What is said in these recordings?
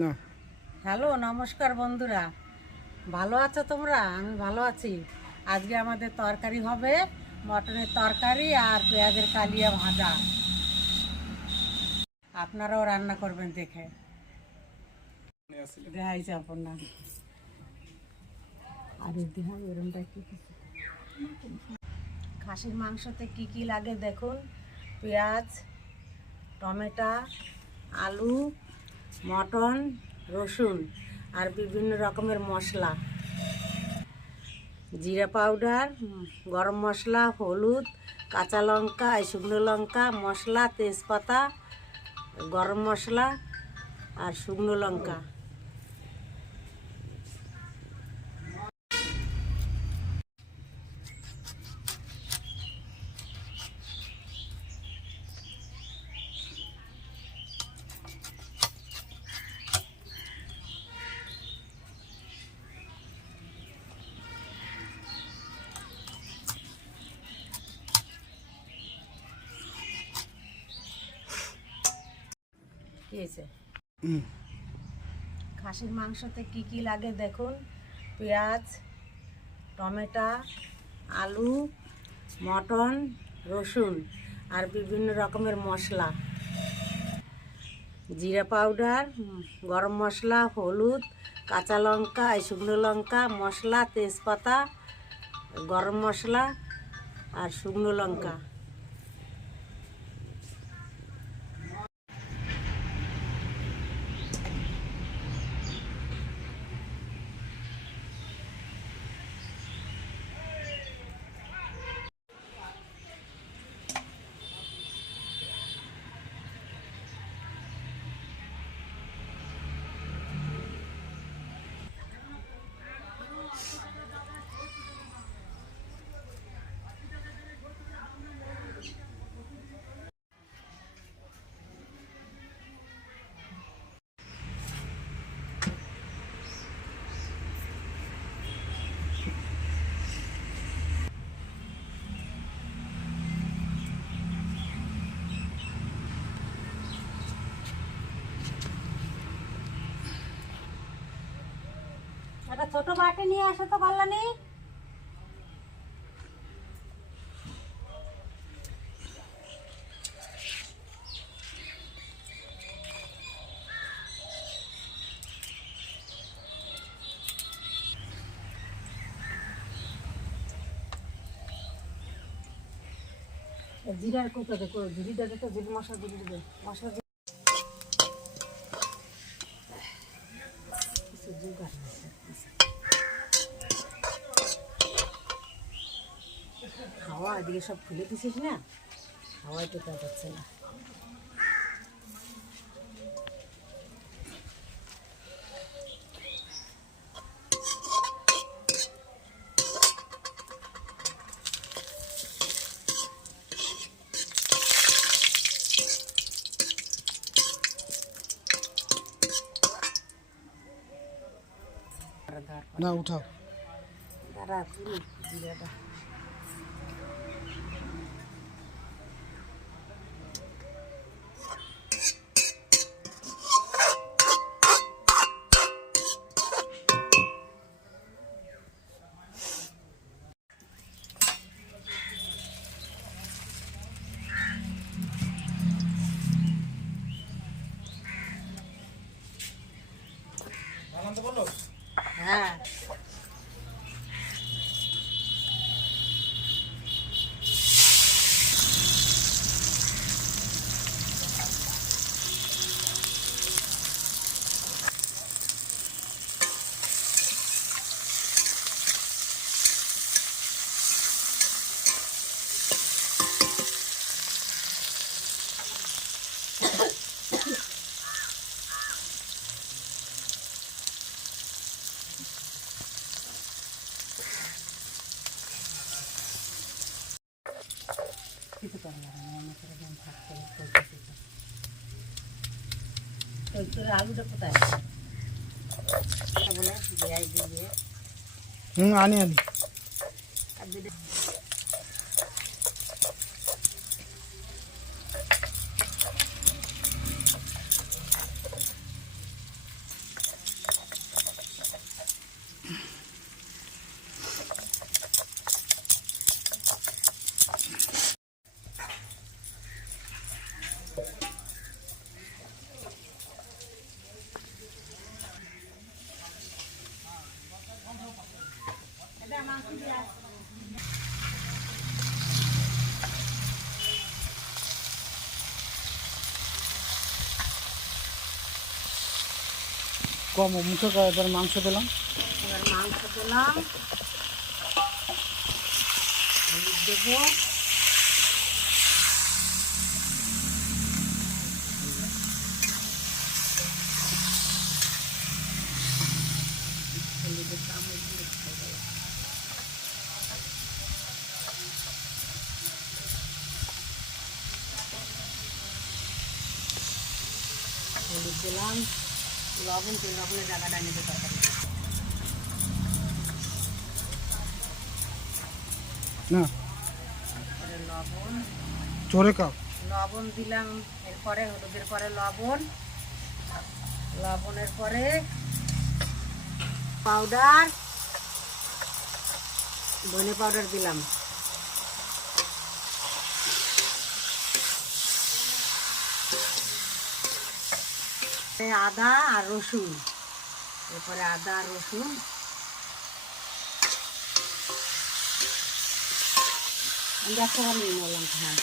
না। হ্যালো, নমস্কার বন্ধুরা। ভালো আছো তোমরা? আমি ভালো আছি। আজকে আমাদের তরকারি হবে মটনের তরকারি আর পেঁয়াজের কালিয়া ভাজা। আপনারাও রান্না করবেন দেখে। দেখাইছে আপনার নাম আর এরমটা কি খাসির মাংসতে কি কি লাগে দেখুন। পেঁয়াজ, টমেটো, আলু, মটন, রসুন আর বিভিন্ন রকমের মশলা, জিরা পাউডার, গরম মশলা, হলুদ, কাঁচা লঙ্কা, শুকনো লঙ্কা, মশলা, তেজপাতা, গরম মশলা আর শুকনো লঙ্কা। কি হয়েছে? খাসির মাংসতে কি কি লাগে দেখুন। পেঁয়াজ, টমেটো, আলু, মটন, রসুন আর বিভিন্ন রকমের মশলা, জিরা পাউডার, গরম মশলা, হলুদ, কাঁচা লঙ্কা, শুকনো লঙ্কা, মশলা, তেজপাতা, গরম মশলা আর শুকনো লঙ্কা। একটা ছোট বাটি নিয়ে আসো তো কল্যাণী। জিরার কোথা দেখো, জিরিটা দেখো, জিরি মশলা জিরি দেবে, মশলা হাওয়া এদিকে সব খুলে দিছিস না, হাওয়ায় টেকা যাচ্ছে না। না উঠাও। দাঁড়া তুলি জিরাটা। হ্যাঁ, কিছু করা যাবে না, মনে করে যেন থাকতে তোর আলুটা কোথায় বলে দেয়াই দিয়ে আনি আনি। আর দুটো কম মুঠো এবার মাংস দিলাম। এবার মাংস দিলাম, হলুদ দেবো, হলুদের চামচ দিয়ে খাই দেবো। হলুদ দিলাম, লবণ, তেল লবণের জায়গাটা নিতে তরকারি। না এরপরে লবণ, জোরে খাও। লবণ দিলাম, এরপরে হলুদের পরে লবণ, লবণের পরে পাউডার, ধনে পাউডার দিলাম, আদা আর রসুন, এরপরে আদা আর রসুন, আমি একটা নিয়ে নিলাম। হ্যাঁ,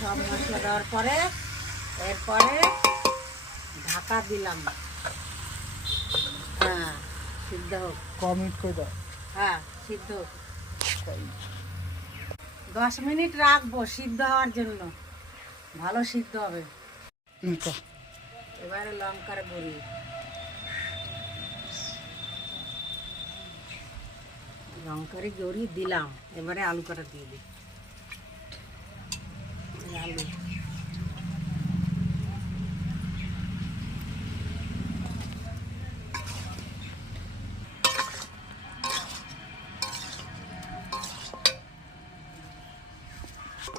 সব মশলা দেওয়ার পরে এরপরে ঢাকা দিলাম। হ্যাঁ, সিদ্ধ হোক। কমিট করে দাও। হ্যাঁ, সিদ্ধ হোক। 10 মিনিট রাখবো সিদ্ধ হওয়ার জন্য, ভালো সিদ্ধ হবে। এবারে লঙ্কার গুঁড়ি, লঙ্কার গুঁড়ি দিলাম। এবারে আলু কাটা দিয়ে দিই। আলু,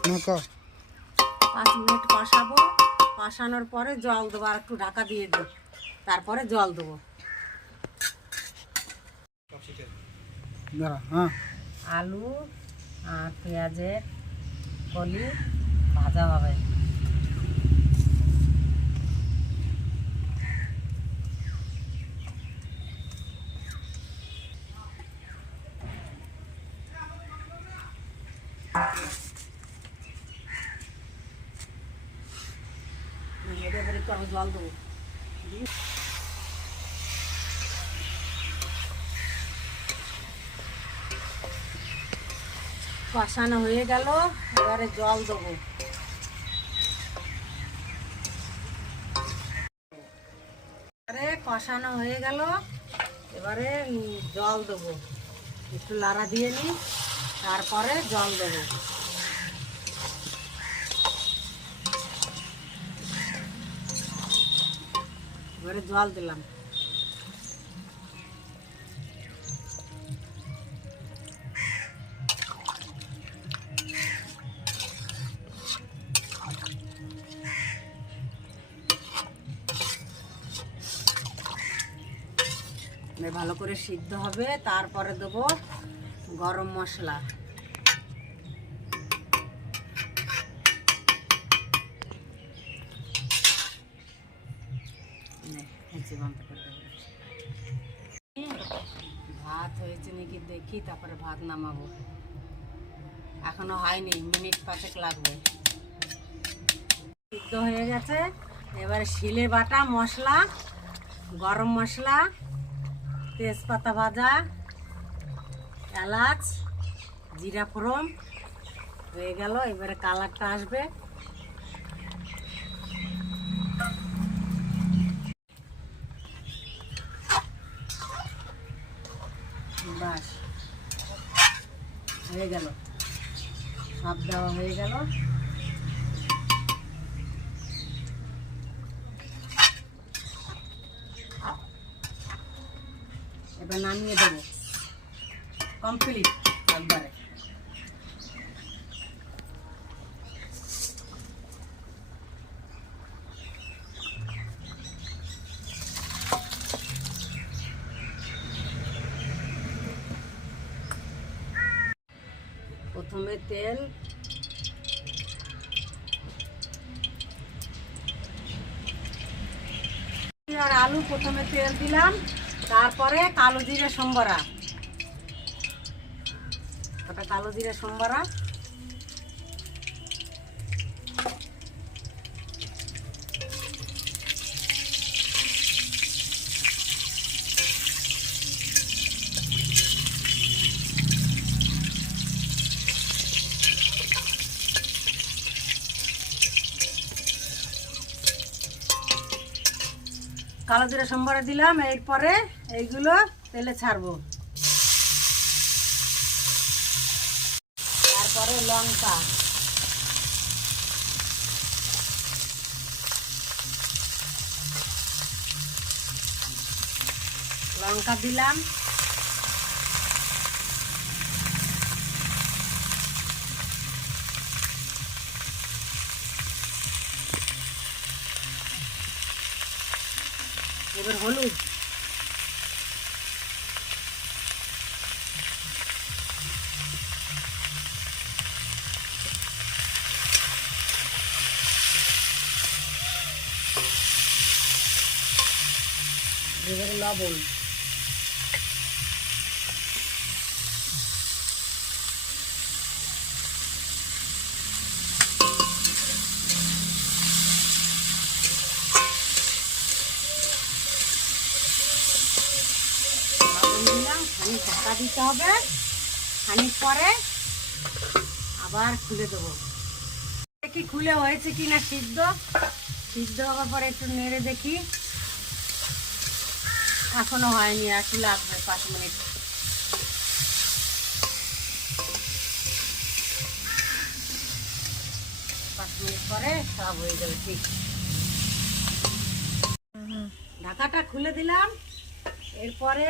না খাও। 5 মিনিট কষাবো, কষানোর পরে জল দেবো, আর একটু ঢাকা দিয়ে দিই, তারপরে জল দেবো। দাঁড়া। হ্যাঁ, আলু আর পেঁয়াজের কলি ভাজা হবে। এবার একটু আমি জল দেবো। কষানো হয়ে গেল, এবারে জল দেবো। এবারে কষানো হয়ে গেল, এবারে জল দেবো। একটু লাড়া দিয়ে নিই, তারপরে জল দেবো। এবারে জল দিলাম। ভালো করে সিদ্ধ হবে, তারপরে দেবো গরম মশলা। ভাত হয়েছে নাকি দেখি, তারপরে ভাত নামাবো। এখনো হয়নি, মিনিট 5 লাগবে। সিদ্ধ হয়ে গেছে। এবারে শিলে বাটা মশলা, গরম মশলা, তেজপাতা ভাজা, এলাচ, জিরা ফোড়ন হয়ে গেল। এবারে কালারটা আসবে। বাস হয়ে গেল। সব দেওয়া হয়ে গেল। এবার নামিয়ে দেবো, কমপ্লিট একবারে। প্রথমে তেল, আর আলু প্রথমে তেল দিলাম, তারপরে কালো জিরে সম্বরা, ওটা কালো জিরে সম্বরা, কালো জিরা সম্বরা দিলাম। এরপরে এইগুলো তেলে ছাড়বো। তারপরে লঙ্কা, লঙ্কা দিলাম। এবার হলুদ, এবারে লবণ, খানিক ঢাকা দিতে হবে, খানিক পরে আবার খুলে দেবো। দেখি খুলে হয়েছে কিনা সিদ্ধ। সিদ্ধ হওয়ার পরে একটু নেড়ে দেখি, এখনো হয়নি, একটু লাগবে 5 মিনিট। পরে সব হয়ে যাবে ঠিক। ঢাকাটা খুলে দিলাম। এরপরে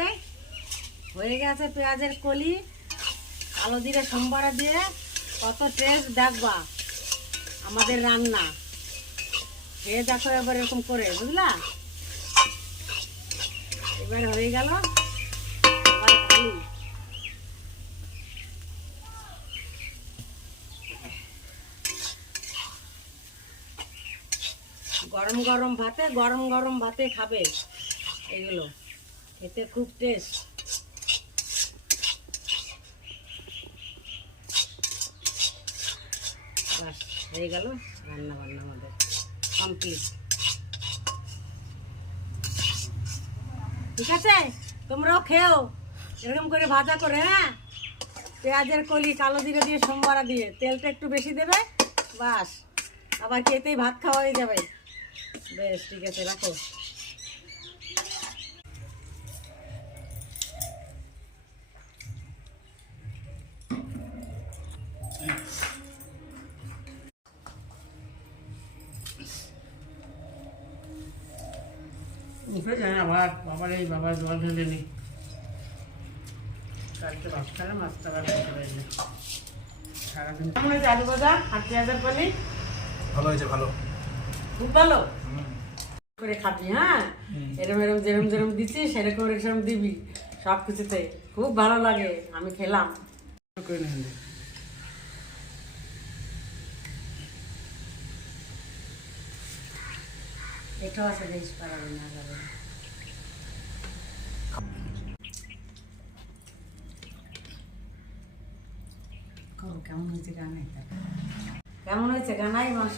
হয়ে গেছে পেঁয়াজের কলি, কালো জিরে সম্বরা দিয়ে কত টেস্ট দেখবা আমাদের রান্না। খেয়ে দেখো এবার এরকম করে, বুঝলা? এবার হয়ে গেল। এবার আলু, গরম গরম ভাতে খাবে এগুলো, খেতে খুব টেস্ট। বাস হয়ে গেল, রান্না বান্না আমাদের কমপ্লিট। ঠিক আছে, তোমরাও খেও এরকম করে ভাজা করে। হ্যাঁ, পেঁয়াজের কলি, কালো জিরে দিয়ে সম্বরা দিয়ে, তেলটা একটু বেশি দেবে। বাস, আবার খেতেই ভাত খাওয়া হয়ে যাবে। বেশ, ঠিক আছে, রাখো। উঠে যায় না ভাত, বাবার এই বাবার জল ঢেলে নি, কালকে ভাত খালে মাছ টাকা খেতে পারবে সারাদিন। কেমন হয়েছে আলু ভাজা আর পেঁয়াজের কলি? ভালো হয়েছে, ভালো, খুব ভালো করে খাবি। হ্যাঁ, এরম যেরম দিচ্ছি সেরকম দিবি সব কিছুতে। খুব ভালো লাগে, আমি খেলাম। করে নেন। এটাও আছে, বেশ পারাবে না যাবে। কেমন হয়েছে গানাই, কেমন হয়েছে গানাই মাংস?